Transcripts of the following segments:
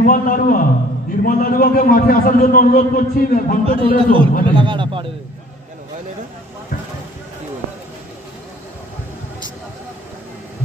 নির্মল নাড়ুয়া, নির্মল নাড়ুয়াকে মাঠে আসার জন্য অনুরোধ করছি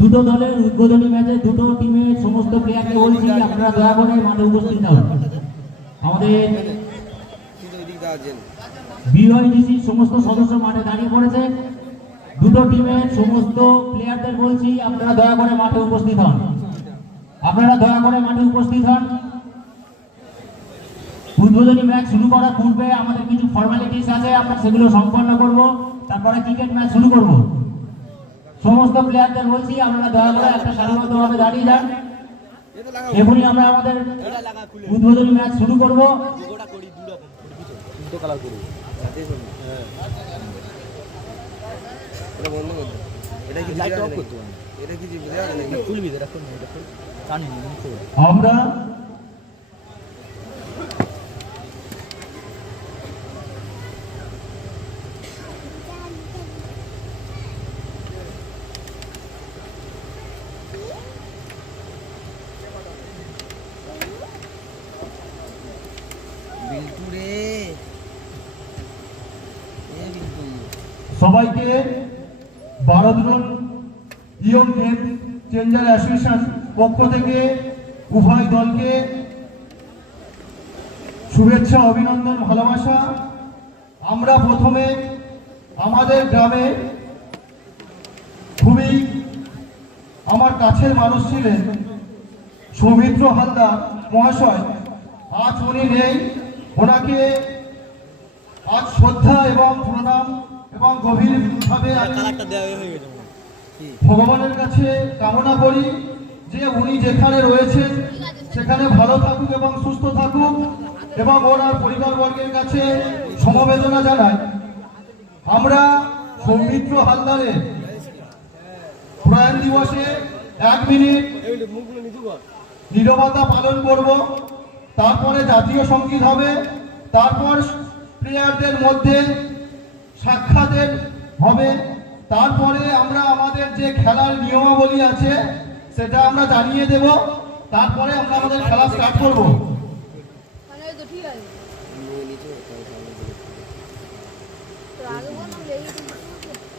দুটো দলের উদ্বোধনী ম্যাচে দুটো টিমের সমস্ত প্লেয়ারকে বলছি, আপনারা দয়া করে মাঠে উপস্থিত হন। আমাদের বিওআইডিসি সমস্ত সদস্য মাঠে দাঁড়িয়ে পড়েছে। দুটো টিমের সমস্ত প্লেয়ারদের বলছি, আপনারা দয়া করে মাঠে উপস্থিত হন। আপনারা দয়া করে মাঠে উপস্থিত হন। উদ্বোধনী ম্যাচ শুরু করার পূর্বে আমাদের কিছু ফর্মালিটিস আছে আমরা সেগুলো সম্পন্ন করব। তারপরে ক্রিকেট ম্যাচ শুরু করব। সমস্ত প্লেয়ারদের বলছি আপনারা দয়া করে একটা সারিবদ্ধভাবে দাঁড়িয়ে যান। এখনই আমরা আমাদের উদ্বোধনী ম্যাচ শুরু করব। দুটোটা করি দু রকম দুটো কালার করি হ্যাঁ এটা বন্ধ করতে এটা কি লাইট অফ করতে এটা কি বুঝে যাবে নাকি খুলবি এটা খুলবি এটা খুলবি টানি নিচে আমরা বিল্টু রে এ বিল্টু সবাইকে ভারতরন ইয়ং গেম চেঞ্জার অ্যাসোসিয়েশন পক্ষ থেকে উভয় দলকে শুভেচ্ছা, অভিনন্দন, ভালোবাসা। আমরা প্রথমে আমাদের গ্রামে খুবই আমার কাছের মানুষ ছিলেন সৌমিত্র হালদার মহাশয়। আজ উনি নেই। ওনাকে আজ শ্রদ্ধা এবং প্রণাম এবং গভীরভাবে ভগবানের কাছে কামনা করি যে উনি যেখানে রয়েছেন সেখানে ভালো থাকুক এবং সুস্থ থাকুক এবং ওনার পরিবারবর্গের কাছে সমবেদনা জানাই। আমরা সৌমিত্র হালদারের প্রয়াণ দিবসে এক মিনিট নীরবতা পালন করব তারপরে জাতীয় সংগীত হবে তারপর প্লেয়ারদের মধ্যে সাক্ষাতের হবে। তারপরে আমরা আমাদের যে খেলার নিয়মাবলী আছে সেটা আমরা জানিয়ে দেব। তারপরে আমরা আমাদের খেলা স্টার্ট করব।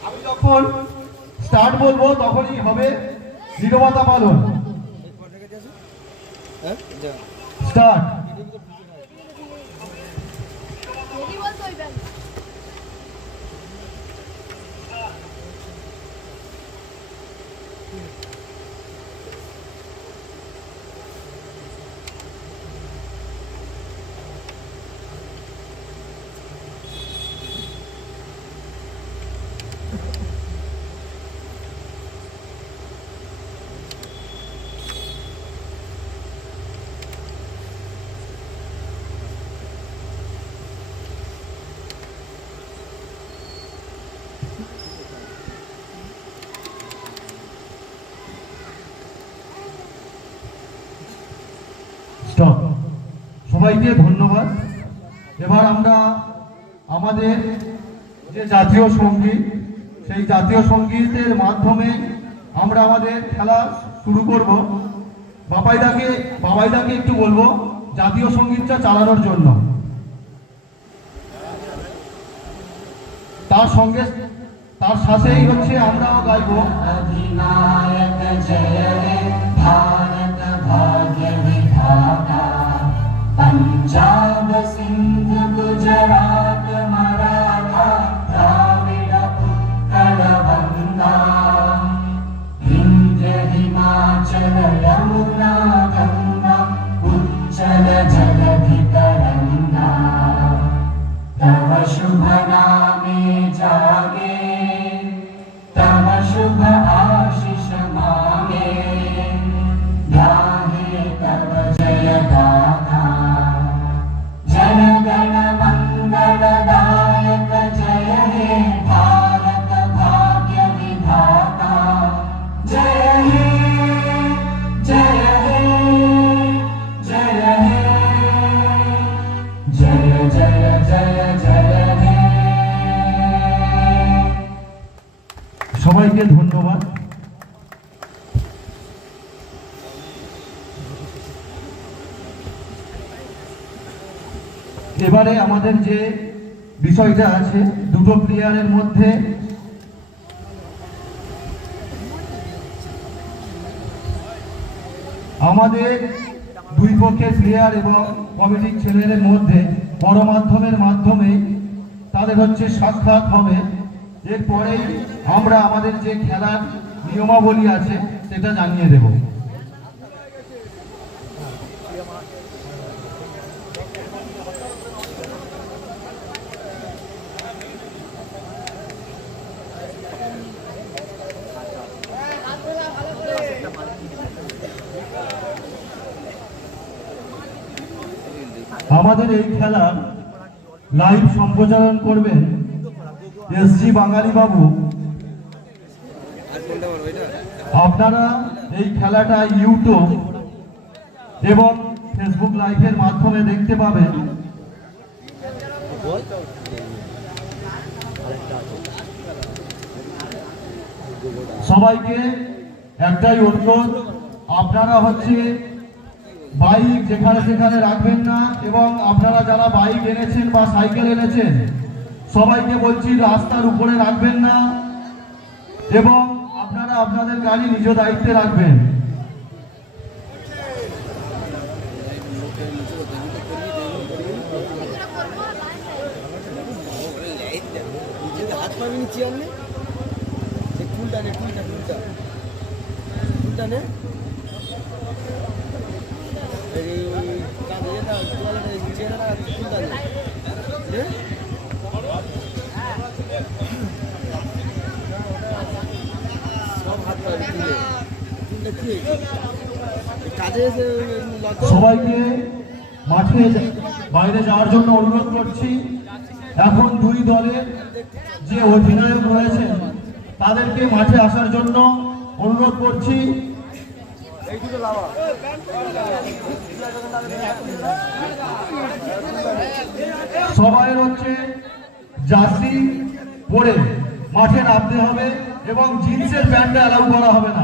আমি যখন স্টার্ট বলব তখনই হবে নীরবতা পালন। হ্যাঁ স্টার্ট সবাইকে ধন্যবাদ। এবার আমরা আমাদের যে জাতীয় সংগীত, সেই জাতীয় সঙ্গীতের মাধ্যমে আমরা আমাদের খেলা শুরু করব। বাবাইদাকে বাবাইদাকে একটু বলব জাতীয় সঙ্গীতটা চালানোর জন্য। তার সঙ্গে, তার সাথেই হচ্ছে আমরাও গাইব। অধিনায়ক জয়, ভারত ভাগ্য বিধাতা। job is in the সবাইকে ধন্যবাদ। এবারে আমাদের যে বিষয়টা আছে, দুটো প্লেয়ারের মধ্যে আমাদের দুই পক্ষের প্লেয়ার এবং কমিটির ছেলেদের মধ্যে গণমাধ্যমের মাধ্যমে তাদের হচ্ছে সাক্ষাৎ হবে। এরপরেই আমরা আমাদের যে খেলার নিয়মাবলী আছে, সেটা জানিয়ে দেব। আমাদের এই খেলা লাইভ সম্প্রচারণ করবেন এসজি বাঙালি বাবু। আপনারা এই খেলাটা ইউটিউব এবং ফেসবুক লাইভের মাধ্যমে দেখতে পাবেন। সবাইকে একটাই অনুরোধ, আপনারা হচ্ছে বাইক যেখানে সেখানে রাখবেন না এবং আপনারা যারা বাইক এনেছেন বা সাইকেল এনেছেন সবাইকে বলছি রাস্তার উপরে রাখবেন না এবং আপনারা আপনাদের গাড়ি নিজ দায়িত্বে রাখবেন। হাত সবাইকে মাঠে বাইরে যাওয়ার জন্য অনুরোধ করছি। এখন দুই দলের যে অধিনায়ক রয়েছেন, তাদেরকে মাঠে আসার জন্য অনুরোধ করছি। সবাই হচ্ছে জার্সি পরে মাঠে নামতে হবে এবং জিন্সের প্যান্ট অ্যালাউ করা হবে না।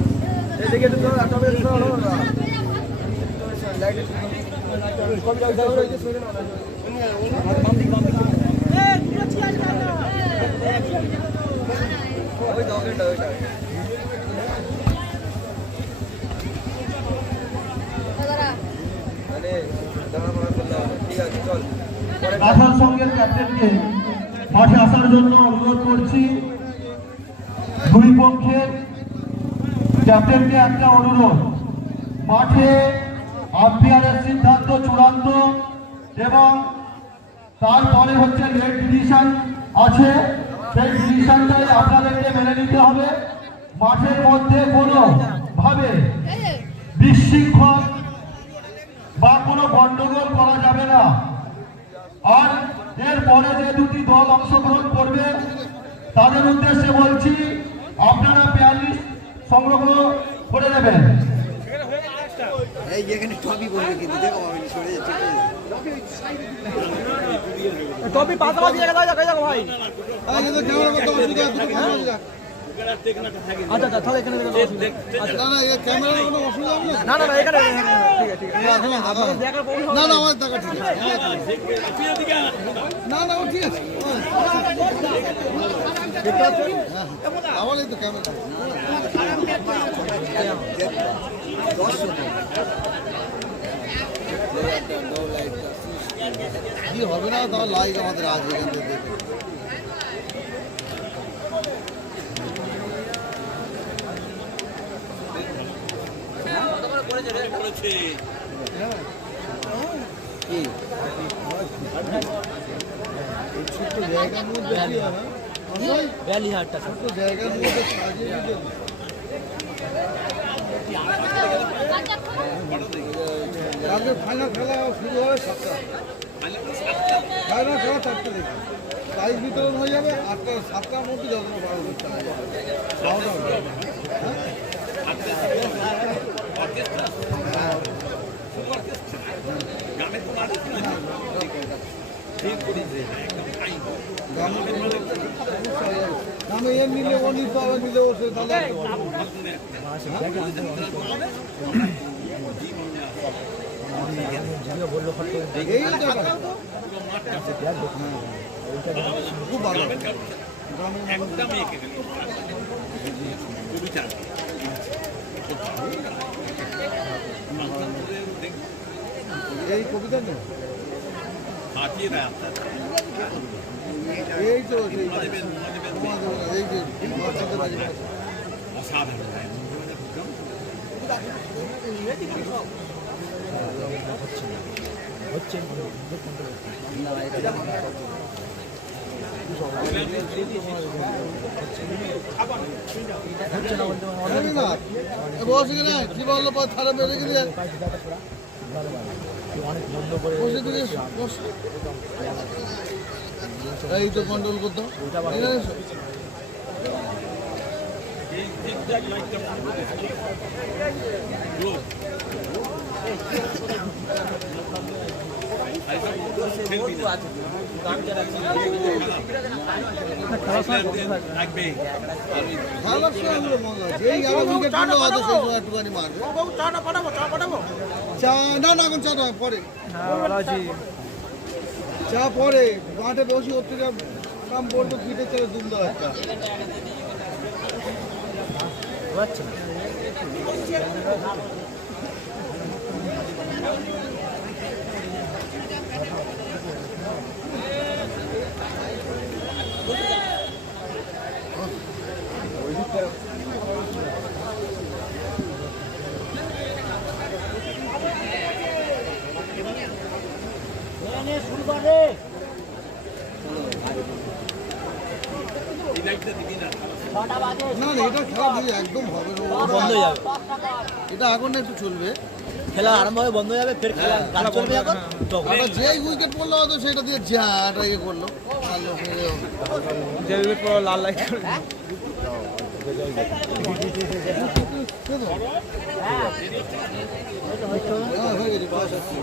রাখাল সঙ্গের ক্যাপ্টেনকে মাঠে আসার জন্য অনুরোধ করছি। দুই পক্ষের ক্যাপ্টেনকে একটা অনুরোধ। মাঠে আম্পায়ারের সিদ্ধান্ত চূড়ান্ত এবং তারপরে হচ্ছে রেড ডিভিশন আছে। সেই ডিভিশনটাই আপনাদেরকে মেনে নিতে হবে। মাঠের মধ্যে কোনো ভাবে বিশৃঙ্খল বা কোনো গন্ডগোল করা যাবে না। আর এরপরে যে দুটি দল অংশগ্রহণ করবে, তাদের উদ্দেশ্যে বলছি, আপনারা বিয়াল্লিশ সংগ্রহ করে নেবেন। এই এখানে টপি করবে কিন্তু দেখো আমি সরে যাচ্ছি টপি পাশাপাশি জায়গা দাও জায়গা ভাই। আচ্ছা আচ্ছা তাহলে এখানে দেখে দাও, অসুবিধা নেই। আচ্ছা। না না এখানে ঠিক আছে ঠিক আছে আপনাদের দেখার পর না না আমার দেখা ঠিক আছে না না ঠিক আছে। কি হবে না তাহলে লাইক আমাদের আজ এখান থেকে দেখে ছোট্ট জায়গার মধ্যে ছোট্ট জায়গার মধ্যে সাজিয়ে কালকে ফাইনাল খেলা শুরু হবে সাতটা। ফাইনাল খেলা চারটে দেখি। প্রাইজ বিতরণ হয়ে যাবে আটটা সাতটার মধ্যে যত ভালো করতে হবে। বারোটা গ্রামে নিলে ও নিতে হবে নিলে ও সে তাহলে আর কি হবে? এই জায়গা খুব ভালো এই কবিতা নেই এই তো এই যে না এ বস কি বলল পর থালা বেড়ে গেলে বস। এই তো কন্ট্রোল করতো এখানে চা না না এখন চা পরে চা পরে মাঠে বসি ওর থেকে কাম পড়তো পিঠে ছেড়ে দুম দাও একটা না না এটা খেলা দিয়ে একদম হবে না। বন্ধ হয়ে যাবে। এটা এখন না একটু চলবে। খেলা আরম্ভ হবে বন্ধ হয়ে যাবে ফের খেলা কাজ চলবে এখন তখন আবার যেই উইকেট পড়ল হয়তো সেটা দিয়ে যা ইয়ে করল। মারলো ফেলে লাল লাইট হ্যাঁ? হয়ে বয়স আছে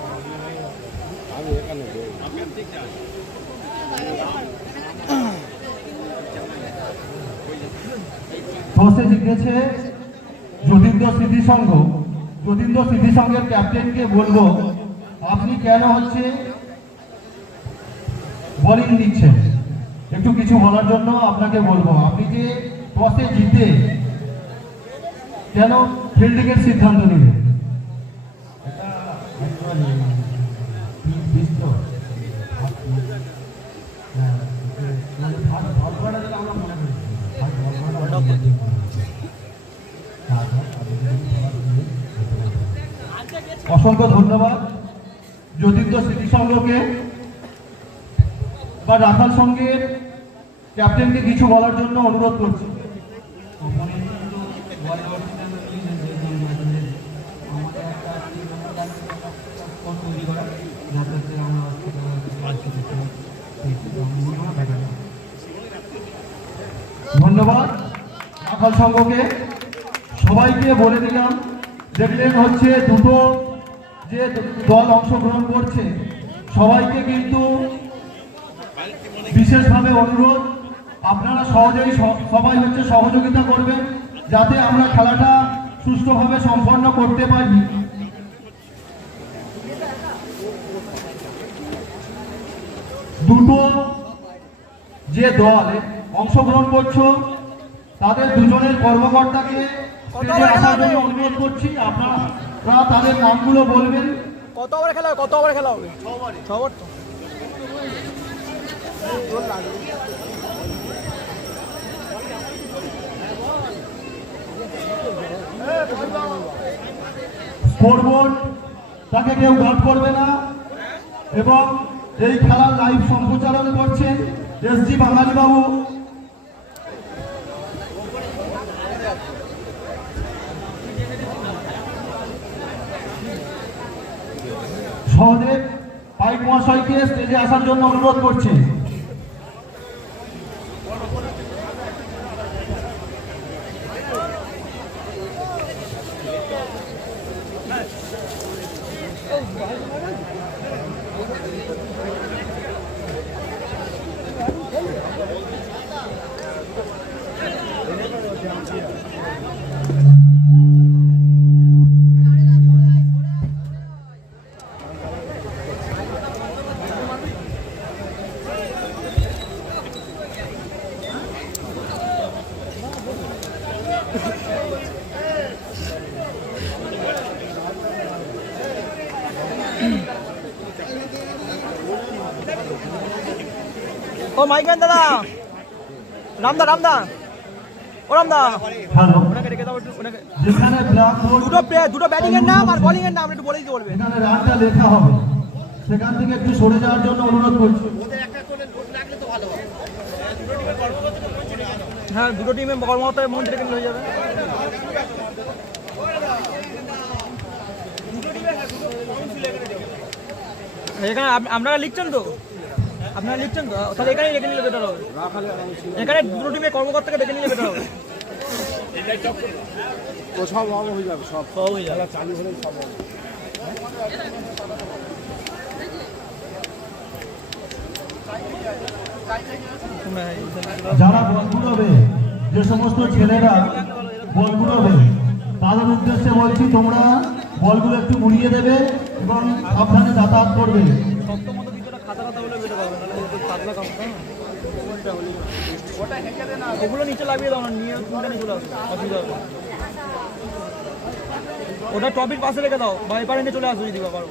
টসে জিতেছে যতীন্দ্র স্মৃতি সংঘ। যতীন্দ্র স্মৃতি সংঘের ক্যাপ্টেনকে বলব, আপনি কেন হচ্ছে বোলিং দিচ্ছেন একটু কিছু বলার জন্য আপনাকে বলব, আপনি যে টসে জিতে কেন ফিল্ডিং এর সিদ্ধান্ত নিলেন এটা একবারে বিস্ত। হ্যাঁ, মানে ভাগ ভাগ করা যেটা আমরা মনে করি। ভাগ ভাগ করা আমরা মনে করি। হ্যাঁ, হ্যাঁ, অসংখ্য ধন্যবাদ। স্মৃতি সংঘকে বা রাখাল সংঘের ক্যাপ্টেনকে কিছু বলার জন্য অনুরোধ করছি। ধন্যবাদ। রাখাল সংঘকে সবাইকে বলে দিলাম, দেখলেন হচ্ছে দুটো যে দল অংশগ্রহণ করছে সবাইকে কিন্তু বিশেষভাবে অনুরোধ আপনারা সহজেই সবাই হচ্ছে সহযোগিতা করবেন যাতে আমরা খেলাটা সুষ্ঠুভাবে সম্পন্ন করতে পারি। দুটো যে দল অংশগ্রহণ করছ তাদের দুজনের কর্মকর্তাকে আসার জন্য অনুরোধ করছি আপনারা তাদের নামগুলো বলবেন। কত ওভার খেলা কত ওভার খেলা হবে? ছ ওভার তো। স্কোরবোর্ড তাকে কেউ গার্ড করবে না। এবং এই খেলার লাইভ সম্প্রচারণ করছেন এসজি বাঙালি বাবু সহদেব পাইক মহাশয়কে স্টেজে আসার জন্য অনুরোধ করছে। ও মাইকেন দাদা। রামদা রামদা। ও রামদা। ওনাকে রেখে দাও ওনাকে। দুটো দুটো ব্যাটিং এর নাম আর বোলিং এর নাম একটু বলে দিতে বলবে। এখানে রানটা লেখা হবে। সেখান থেকে একটু সরে যাওয়ার জন্য অনুরোধ করছি। হ্যাঁ দুটো টিমে কর্মকর্তার মন থেকে হয়ে যাবে। এখানে আপনারা লিখছেন তো? আপনারা লিখছেন তো? তাহলে এখানেই রেখে নিলে বেটার হবে। এখানে দুটো টিমের কর্মকর্তাকে ডেকে নিলে বেটার হবে। ও সব হবে হয়ে যাবে সব। সব হয়ে যাবে। চালু হলে সব হবে যারা যে সমস্ত ছেলেরা বল কুড়োবে তাদের উদ্দেশ্যে বলছি তোমরা বলগুলো একটু মুড়িয়ে দেবে এবং সাবধানে যাতায়াত করবে সপ্তমত কিছুটা খাতা খাতা হলে বেটার হবে নাহলে ওদের পাতলা কাম ওগুলো নিচে দাও নিয়ে অসুবিধা ওটা টপিক পাশে রেখে দাও, বাইপারে নিয়ে চলে আসো যদি বাবার